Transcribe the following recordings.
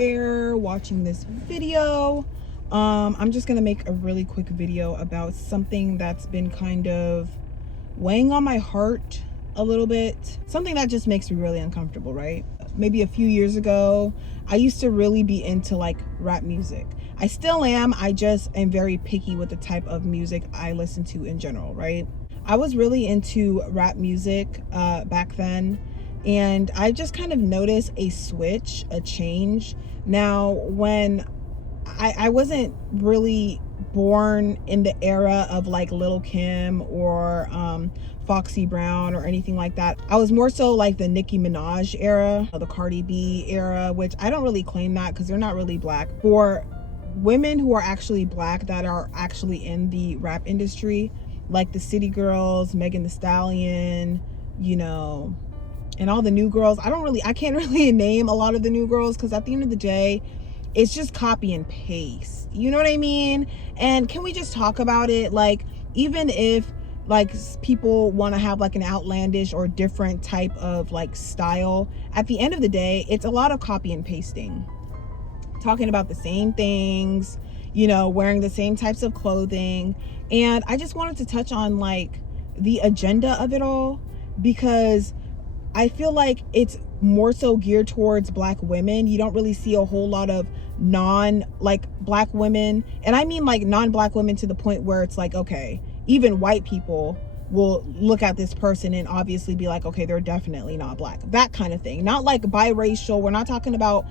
there watching this video. I'm just gonna make a really quick video about something that's been kind of weighing on my heart a little bit, something that just makes me really uncomfortable, right? Maybe a few years ago, I used to really be into like rap music. I still am. I just am very picky with the type of music I listen to in general, right? I was really into rap music back then, and I just kind of noticed a switch, a change. Now, when I wasn't really born in the era of like Lil' Kim or Foxy Brown or anything like that. I was more so like the Nicki Minaj era, the Cardi B era, which I don't really claim that because they're not really black. For women who are actually black that are actually in the rap industry, like the City Girls, Megan Thee Stallion, you know, and all the new girls. I can't really name a lot of the new girls because at the end of the day, it's just copy and paste. You know what I mean? And can we just talk about it? Like, even if like people want to have like an outlandish or different type of like style, at the end of the day, it's a lot of copy and pasting. Talking about the same things, you know, wearing the same types of clothing. And I just wanted to touch on like the agenda of it all, because I feel like it's more so geared towards black women. You don't really see a whole lot of black women. And I mean like non-black women to the point where it's like, okay, even white people will look at this person and obviously be like, okay, they're definitely not black. That kind of thing. Not like biracial. We're not talking about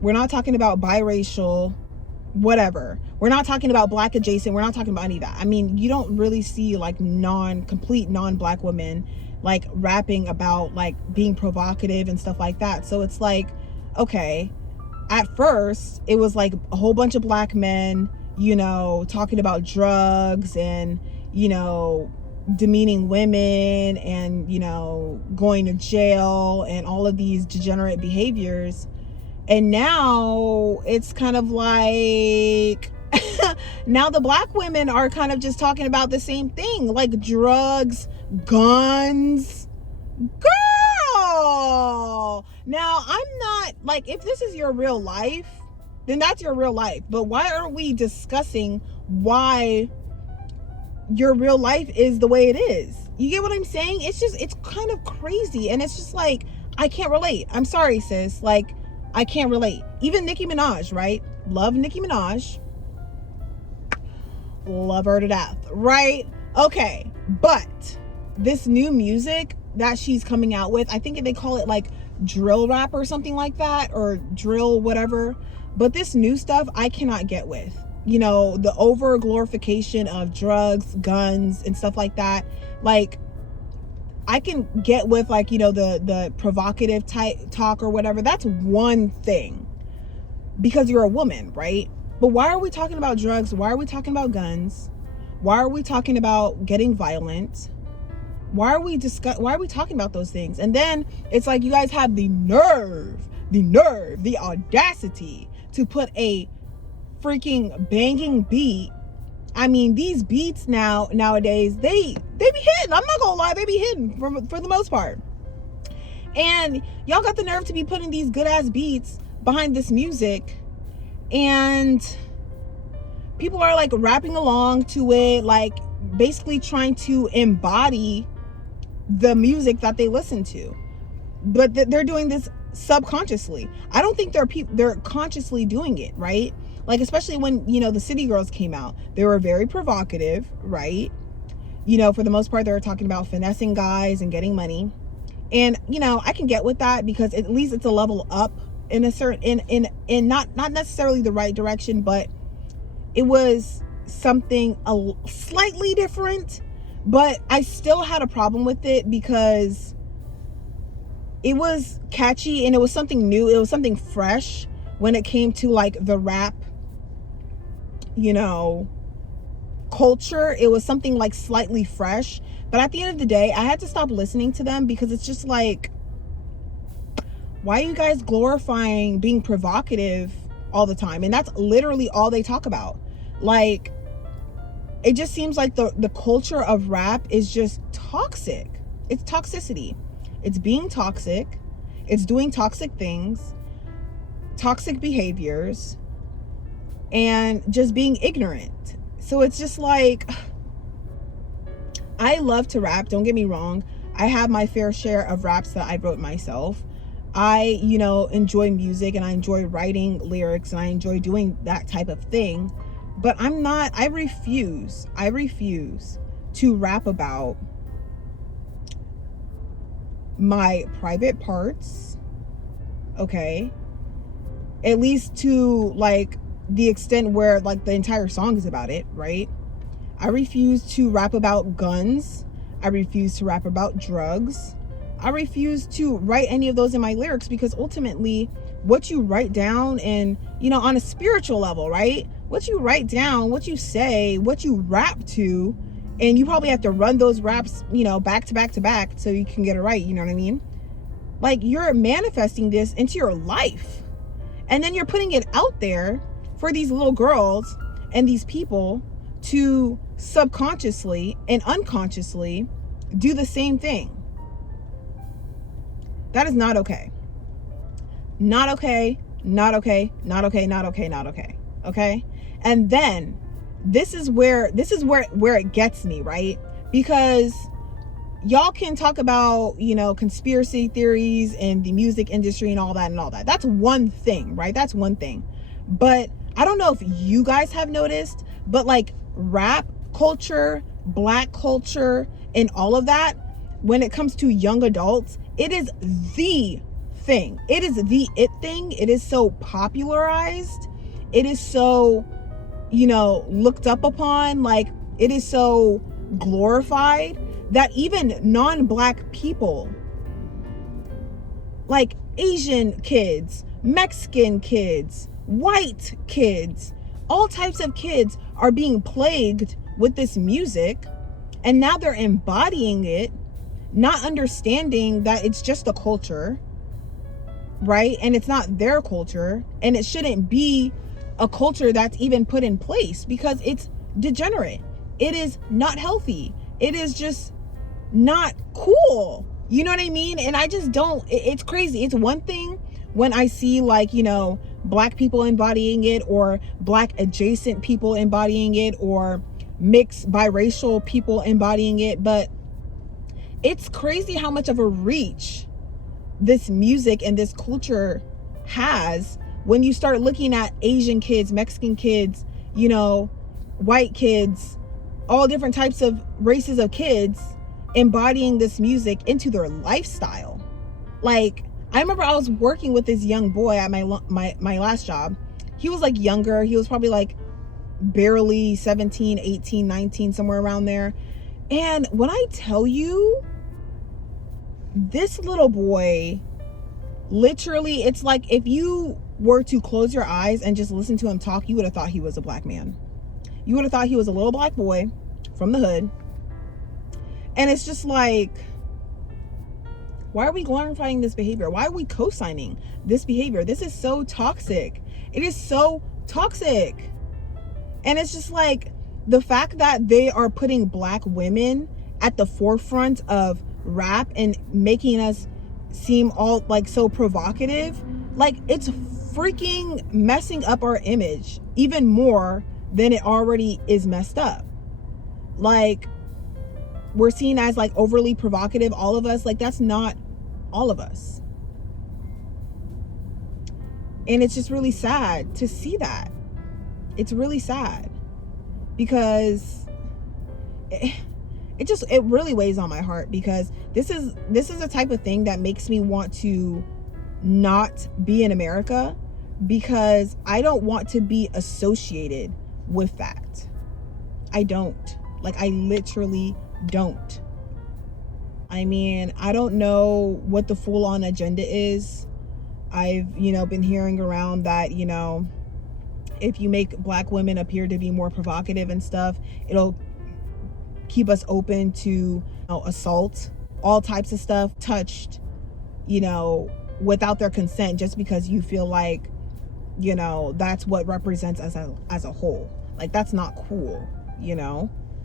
biracial, whatever. We're not talking about black adjacent. We're not talking about any of that. I mean, you don't really see like complete non-black women like rapping about like being provocative and stuff like that. So it's like, okay, at first it was like a whole bunch of black men, you know, talking about drugs and, you know, demeaning women and, you know, going to jail and all of these degenerate behaviors. And now it's kind of like now the black women are kind of just talking about the same thing, like drugs, guns. Girl, now I'm not like, if this is your real life, then that's your real life. But why are we discussing why your real life is the way it is? You get what I'm saying? It's kind of crazy. And it's just like, I can't relate. I'm sorry, sis. Like, I can't relate. Even Nicki Minaj, right? Love Nicki Minaj. Love her to death, right? Okay, but this new music that she's coming out with, I think they call it like drill rap or something like that, or drill whatever. But this new stuff I cannot get with. You know, the over glorification of drugs, guns, and stuff like that. Like, I can get with like, you know, the provocative type talk or whatever. That's one thing, because you're a woman, right? But why are we talking about drugs? Why are we talking about guns? Why are we talking about getting violent? Why are we talking about those things? And then it's like you guys have the nerve, the audacity to put a freaking banging beat. I mean, these beats nowadays, they be hitting. I'm not gonna lie, they be hitting for the most part. And y'all got the nerve to be putting these good ass beats behind this music, and people are like rapping along to it, like basically trying to embody the music that they listen to. But they're doing this subconsciously. I don't think they're consciously doing it, right? Like, especially when, you know, the City Girls came out, they were very provocative, right? You know, for the most part, they were talking about finessing guys and getting money. And, you know, I can get with that because at least it's a level up in a certain, in not necessarily the right direction, but it was something slightly different. But I still had a problem with it because it was catchy and it was something new. It was something fresh when it came to like the rap, you know, culture. It was something like slightly fresh. But at the end of the day, I had to stop listening to them because it's just like, why are you guys glorifying being provocative all the time? And that's literally all they talk about. Like, it just seems like the culture of rap is just toxic. It's toxicity. It's being toxic. It's doing toxic things. toxic behaviors, and just being ignorant. So it's just like, I love to rap, don't get me wrong. I have my fair share of raps that I wrote myself. I, enjoy music, and I enjoy writing lyrics, and I enjoy doing that type of thing. But I refuse to rap about my private parts, okay? At least to like the extent where like the entire song is about it, right? I refuse to rap about guns. I refuse to rap about drugs. I refuse to write any of those in my lyrics, because ultimately what you write down, and on a spiritual level, right? What you write down, what you say, what you rap to, and you probably have to run those raps, back to back to back so you can get it right, you know what I mean? Like, you're manifesting this into your life. And then you're putting it out there for these little girls and these people to subconsciously and unconsciously do the same thing. That is not okay. Not okay, not okay, not okay, not okay, not okay. Okay? And then this is where it gets me, right? Because y'all can talk about, conspiracy theories and the music industry and all that. That's one thing, right? That's one thing. But I don't know if you guys have noticed, but like rap culture, black culture, and all of that, when it comes to young adults, it is the thing. It is the it thing. It is so popularized. It is so, looked up upon. Like, it is so glorified that even non-black people, like Asian kids, Mexican kids, white kids, all types of kids are being plagued with this music, and now they're embodying it, not understanding that it's just a culture, right? And it's not their culture, and it shouldn't be a culture that's even put in place, because it's degenerate. It is not healthy. It is just not cool. You know what I mean? And I just don't, it's crazy. It's one thing when I see like, black people embodying it, or black adjacent people embodying it, or mixed biracial people embodying it. But it's crazy how much of a reach this music and this culture has when you start looking at Asian kids, Mexican kids, white kids, all different types of races of kids embodying this music into their lifestyle. Like, I remember I was working with this young boy at my last job. He was like younger. He was probably like barely 17, 18, 19, somewhere around there. And when I tell you, this little boy, literally, it's like if you were to close your eyes and just listen to him talk, you would have thought he was a black man. You would have thought he was a little black boy from the hood. And it's just like, why are we glorifying this behavior? Why are we co-signing this behavior? This is so toxic. It is so toxic. And it's just like, the fact that they are putting black women at the forefront of rap and making us seem all like so provocative, like, it's freaking messing up our image even more than it already is messed up. Like, we're seen as like overly provocative, all of us. Like, that's not all of us. And it's just really sad to see that. It's really sad, because it really weighs on my heart, because this is the type of thing that makes me want to not be in America, because I don't want to be associated with that. I don't. Like, I literally don't. I mean, I don't know what the full-on agenda is. I've, been hearing around that, if you make black women appear to be more provocative and stuff, it'll keep us open to assault, all types of stuff, touched, without their consent, just because you feel like, that's what represents us as a whole. Like, that's not cool,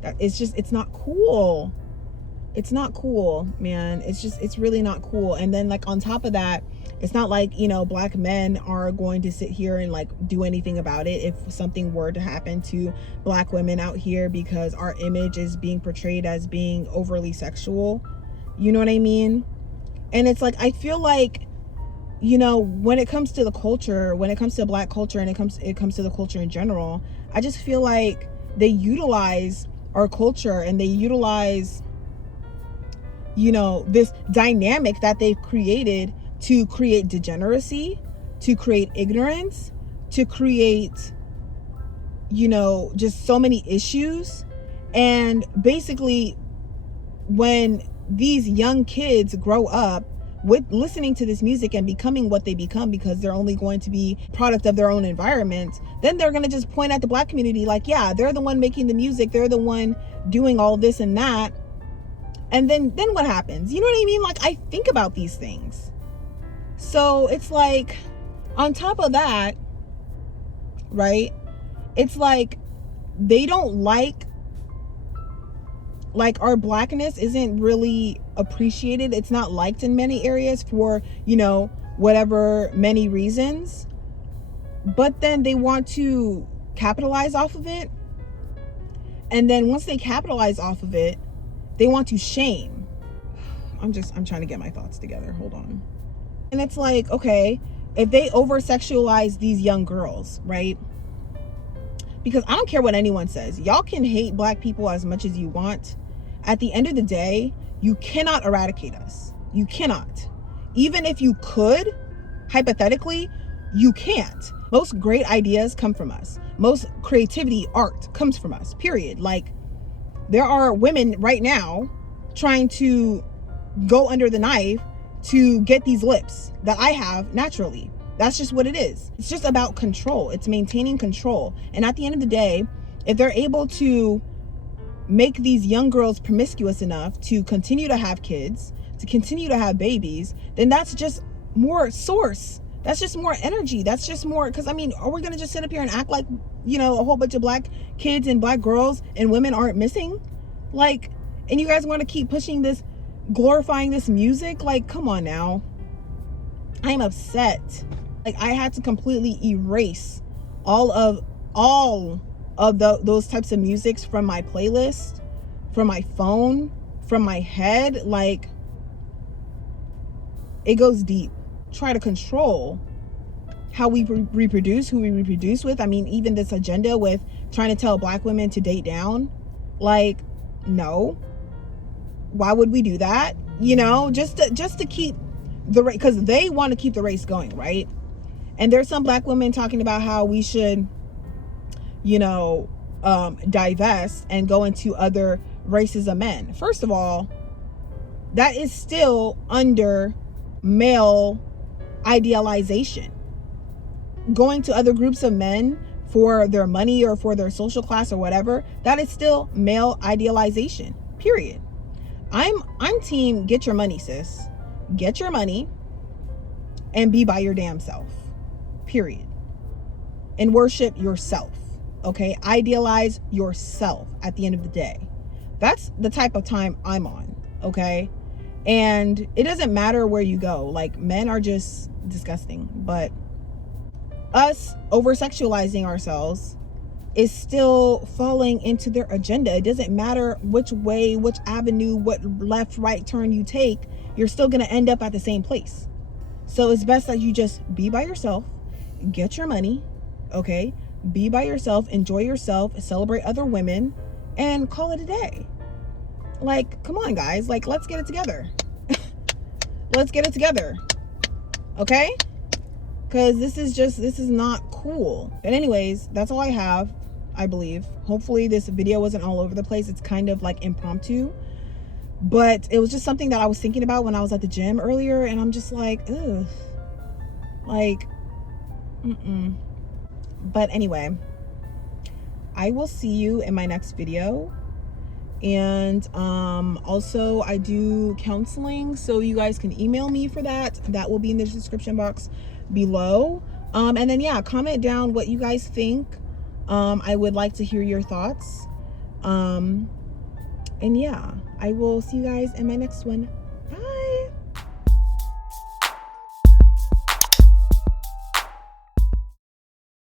that it's not cool. It's not cool, man. It's really not cool. And then like on top of that, it's not like, you know, black men are going to sit here and like do anything about it if something were to happen to black women out here, because our image is being portrayed as being overly sexual. You know what I mean? And it's like, I feel like, you know, when it comes to the culture, when it comes to black culture, and it comes to the culture in general, I just feel like they utilize our culture, and they utilize, you know, this dynamic that they've created to create degeneracy, to create ignorance, to create, you know, just so many issues. And basically, when these young kids grow up with listening to this music and becoming what they become, because they're only going to be product of their own environment, then they're going to just point at the black community like, yeah, they're the one making the music, they're the one doing all this and that. And then what happens? You know what I mean? Like, I think about these things. So it's like, on top of that, right, it's like they don't like our blackness isn't really appreciated. It's not liked in many areas for, you know, whatever many reasons. But then they want to capitalize off of it. And then once they capitalize off of it, they want to shame. I'm trying to get my thoughts together. Hold on. And it's like, okay, if they over sexualize these young girls, right? Because I don't care what anyone says. Y'all can hate black people as much as you want. At the end of the day, you cannot eradicate us. You cannot. Even if you could, hypothetically, you can't. Most great ideas come from us. Most creativity, art comes from us, period. Like, there are women right now trying to go under the knife to get these lips that I have naturally. That's just what it is. It's just about control. It's maintaining control. And at the end of the day, if they're able to make these young girls promiscuous enough to continue to have kids, to continue to have babies, then that's just more source. That's just more energy. That's just more, because I mean, are we gonna just sit up here and act like, you know, a whole bunch of black kids and black girls and women aren't missing? Like, and you guys want to keep pushing this, glorifying this music? Like, come on now. I'm upset. Like, I had to completely erase all of those types of musics from my playlist, from my phone, from my head. Like, it goes deep. Try to control how we reproduce, who we reproduce with. I mean, even this agenda with trying to tell black women to date down. Like, no. Why would we do that? You know, just to keep the race, because they want to keep the race going, right? And there's some black women talking about how we should, you know, divest and go into other races of men. First of all, that is still under male idealization. Going to other groups of men for their money or for their social class or whatever, that is still male idealization, period. I'm team get your money, sis. Get your money and be by your damn self, period. And worship yourself, okay? Idealize yourself at the end of the day. That's the type of time I'm on, okay? And it doesn't matter where you go. Like, men are just disgusting, but us over-sexualizing ourselves is still falling into their agenda. It doesn't matter which way, which avenue, what left, right turn you take, you're still gonna end up at the same place. So it's best that you just be by yourself, get your money, okay? Be by yourself, enjoy yourself, celebrate other women, and call it a day. Like, come on, guys. Like, let's get it together. Let's get it together, okay? Because this is not cool. But anyways, that's all I have, I believe. Hopefully this video wasn't all over the place. It's kind of like impromptu, but it was just something that I was thinking about when I was at the gym earlier, and I'm just like, ugh, like, But anyway, I will see you in my next video. And also I do counseling, so you guys can email me for that. That will be in the description box below. And then, yeah, comment down what you guys think. I would like to hear your thoughts. And yeah, I will see you guys in my next one.